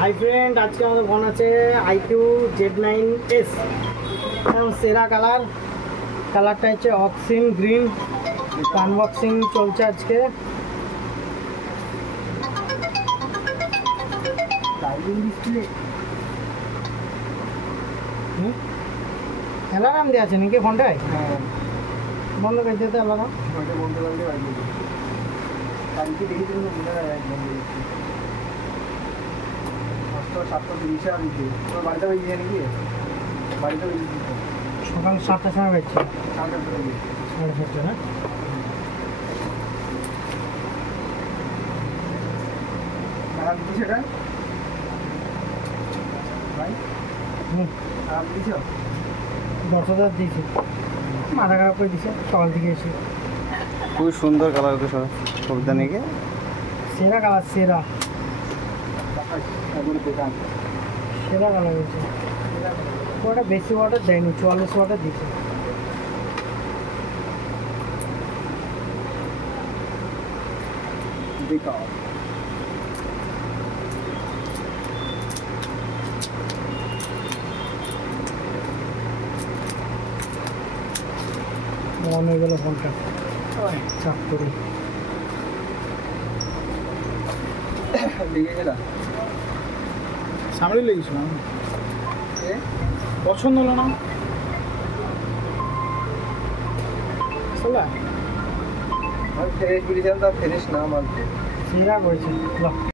Hi friend, আজকে আমাদের phone আছে আইকিউ Z9s, সেরা কালারটা হচ্ছে অক্সিন গ্রিন। আনবক্সিং চলছে আজকে। অ্যালার্ম দেওয়া আছে নাকি ফোনটায়? বন্ধ করে দিতে অ্যালার্ম। বন্ধ করলে কালকে দেখেছি বাড়িতে বেরিয়ে নাকি বাড়িতে সকাল 7টার সময় বেরছে। 7:30 না? খারাপ দিচ্ছি এটা ভাই। খারাপ দিচ্ছ? 10,000 দিয়েছি। মাথা খারাপ করে দিচ্ছে সকাল থেকে এসে। খুবই সুন্দর কালার তো সব সবটা নিয়ে সেরা কালার, সেরা কালার হয়েছে। ওটা বেশি ওয়াটার দেয়নি, 44 ওয়াটার দিচ্ছে। অন হয়ে গেল ফোনটা, চাপ করি। সামনে লেগেছিলাম, পছন্দ হলো না। ফ্রেশ না আমার সেরা করেছে।